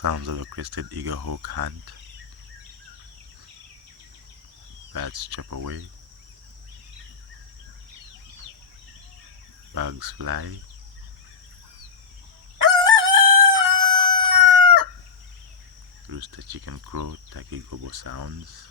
Sounds of a crested eagle hawk hunt. Birds chirp away. Bugs fly. Rooster chicken crow, taki gobo sounds.